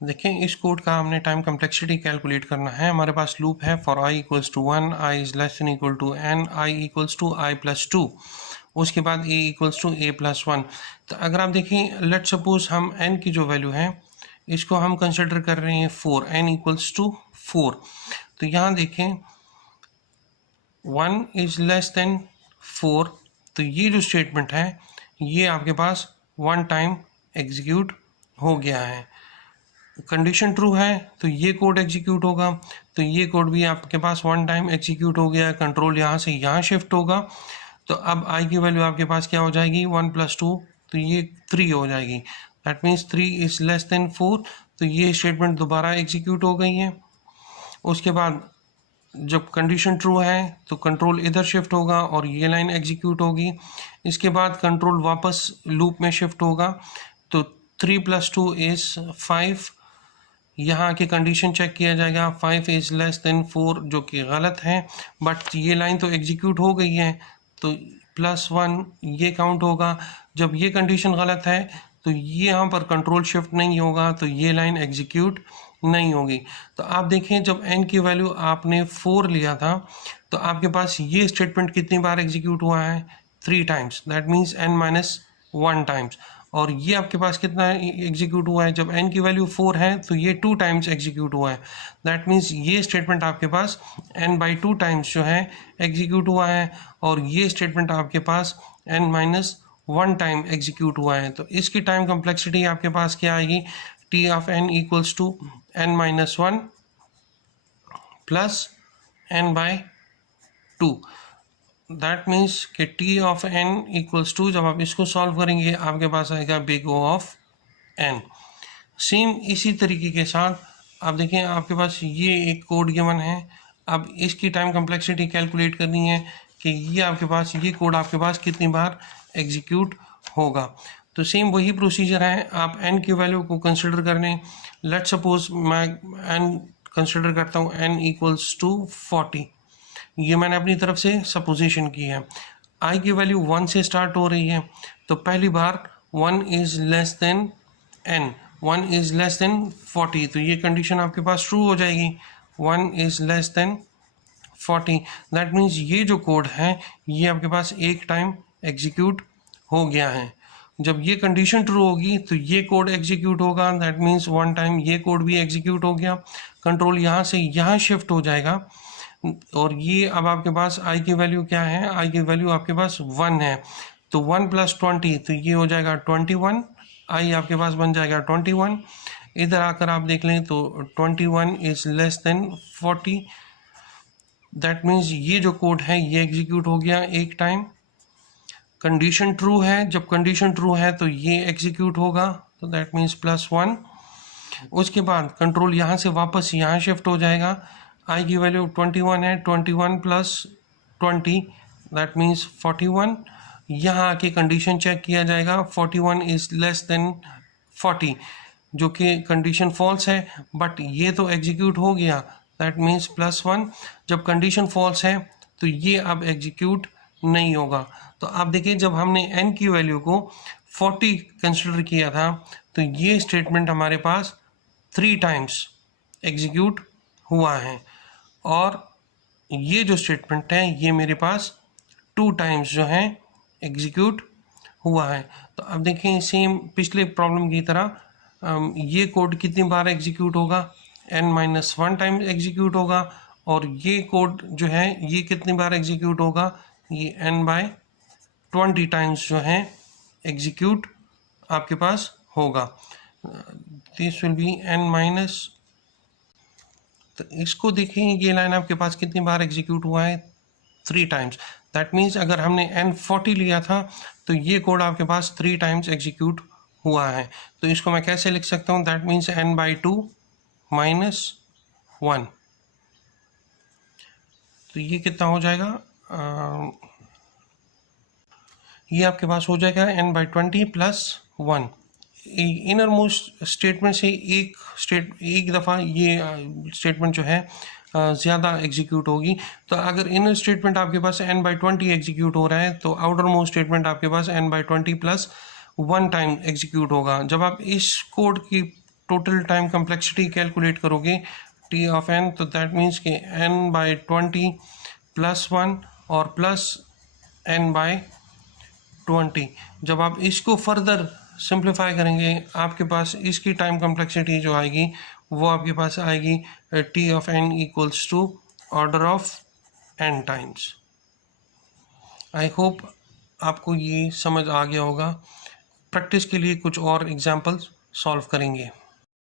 देखें, इस कोड का हमने टाइम कम्प्लेक्सिटी कैलकुलेट करना है। हमारे पास लूप है for i equals to 1, i is less than equal to n, i equals to i plus 2, उसके बाद a equals to a plus 1। तो अगर आप देखें, लेट सपोज हम n की जो वैल्यू है इसको हम कंसिडर कर रहे हैं 4, n इक्वल्स टू 4। तो यहाँ देखें 1 इज लेस देन 4, तो ये जो स्टेटमेंट है ये आपके पास वन टाइम एग्जीक्यूट हो गया है। कंडीशन ट्रू है तो ये कोड एग्जीक्यूट होगा, तो ये कोड भी आपके पास वन टाइम एग्जीक्यूट हो गया है। कंट्रोल यहाँ से यहाँ शिफ्ट होगा, तो अब i की वैल्यू आपके पास क्या हो जाएगी 1 प्लस 2, तो ये 3 हो जाएगी। That means 3 is less then 4, तो ये स्टेटमेंट दोबारा एग्जीक्यूट हो गई है। उसके बाद जब कंडीशन ट्रू है तो कंट्रोल इधर शिफ्ट होगा और ये लाइन एग्जीक्यूट होगी। इसके बाद कंट्रोल वापस लूप में शिफ्ट होगा, तो 3 प्लस 2 इज 5। यहाँ की कंडीशन चेक किया जाएगा, 5 इज लेस देन 4, जो कि गलत है, बट ये लाइन तो एग्जीक्यूट हो गई है, तो +1 ये काउंट होगा। जब ये कंडीशन गलत है तो ये यहाँ पर कंट्रोल शिफ्ट नहीं होगा, तो ये लाइन एग्जीक्यूट नहीं होगी। तो आप देखें, जब n की वैल्यू आपने 4 लिया था तो आपके पास ये स्टेटमेंट कितनी बार एग्जीक्यूट हुआ है 3 times, that means n-1 times. और ये आपके पास कितना एग्जीक्यूट हुआ है, जब n की वैल्यू 4 है तो ये 2 टाइम्स एग्जीक्यूट हुआ है। दैट मीन्स ये स्टेटमेंट आपके पास n/2 टाइम्स जो है एग्जीक्यूट हुआ है, और ये स्टेटमेंट आपके पास n-1 टाइम एग्जीक्यूट हुआ है। तो इसकी टाइम कम्प्लेक्सिटी आपके पास क्या आएगी, t of n equals to n-1 plus n/2। That means कि t of n equals to, जब आप इसको सॉल्व करेंगे आपके पास आएगा big O of n। Same इसी तरीके के साथ आप देखें, आपके पास ये एक कोड गिवन है। अब इसकी टाइम कम्प्लेक्सिटी कैलकुलेट करनी है कि ये आपके पास ये कोड आपके पास कितनी बार एग्जीक्यूट होगा। तो सेम वही प्रोसीजर है, आप n की वैल्यू को कंसिडर कर लें। लेट सपोज मैं n कंसिडर करता हूँ n इक्वल्स टू 40, ये मैंने अपनी तरफ से सपोजिशन की है। i की वैल्यू 1 से स्टार्ट हो रही है, तो पहली बार 1 is less then n, 1 is less then 40, तो ये कंडीशन आपके पास ट्रू हो जाएगी, 1 is less then 40। That means ये जो कोड है ये आपके पास एक टाइम एग्जीक्यूट हो गया है। जब ये कंडीशन ट्रू होगी तो ये कोड एग्जीक्यूट होगा, दैट मीन्स वन टाइम ये कोड भी एग्जीक्यूट हो गया। कंट्रोल यहाँ से यहाँ शिफ्ट हो जाएगा, और ये अब आपके पास i की वैल्यू क्या है, i की वैल्यू आपके पास 1 है, तो 1 प्लस 20, तो ये हो जाएगा 21, i आपके पास बन जाएगा 21। इधर आकर आप देख लें तो 21 is less then 40, that means ये जो कोड है ये एग्जीक्यूट हो गया एक टाइम। कंडीशन ट्रू है, जब कंडीशन ट्रू है तो ये एग्जीक्यूट होगा, तो दैट मीन्स +1। उसके बाद कंट्रोल यहाँ से वापस यहाँ शिफ्ट हो जाएगा, i की वैल्यू 21 है, 21 प्लस 20 दैट मीन्स 41। यहाँ आके कंडीशन चेक किया जाएगा, 41 इज लेस देन 40, जो कि कंडीशन फॉल्स है, बट ये तो एग्जीक्यूट हो गया, दैट मीन्स +1। जब कंडीशन फॉल्स है तो ये अब एग्जीक्यूट नहीं होगा। तो आप देखिए, जब हमने n की वैल्यू को 40 कंसिडर किया था तो ये स्टेटमेंट हमारे पास 3 टाइम्स एग्जीक्यूट हुआ है, और ये जो स्टेटमेंट है ये मेरे पास 2 टाइम्स जो है एग्जीक्यूट हुआ है। तो अब देखें, सेम पिछले प्रॉब्लम की तरह ये कोड कितनी बार एग्जीक्यूट होगा, n-1 टाइम एग्जीक्यूट होगा, और ये कोड जो है ये कितनी बार एग्जीक्यूट होगा, ये n/20 टाइम्स जो है एग्जीक्यूट आपके पास होगा। दिस विल बी n-, तो इसको देखें, ये लाइन आपके पास कितनी बार एग्जीक्यूट हुआ है 3 टाइम्स। दैट मीन्स अगर हमने n40 लिया था तो ये कोड आपके पास 3 टाइम्स एग्जीक्यूट हुआ है। तो इसको मैं कैसे लिख सकता हूँ, दैट मीन्स n/2 - 1, तो ये कितना हो जाएगा, ये आपके पास हो जाएगा n/20 + 1। इनर मोस्ट स्टेटमेंट से एक दफ़ा ये स्टेटमेंट जो है ज़्यादा एग्जीक्यूट होगी। तो अगर इनर स्टेटमेंट आपके पास n/20 एग्जीक्यूट हो रहा है तो आउटर मोस्ट स्टेटमेंट आपके पास n/20 + 1 टाइम एग्जीक्यूट होगा। जब आप इस कोड की टोटल टाइम कम्प्लेक्सिटी कैलकुलेट करोगे टी ऑफ एन, तो दैट मीन्स कि एन बाई 20 प्लस 1 और प्लस एन बाई 20। जब आप इसको फर्दर सिंप्लीफाई करेंगे आपके पास इसकी टाइम कम्प्लेक्सिटी जो आएगी वो आपके पास आएगी T of N equals to order of N times. I hope आपको ये समझ आ गया होगा। प्रैक्टिस के लिए कुछ और एग्जाम्पल्स सॉल्व करेंगे।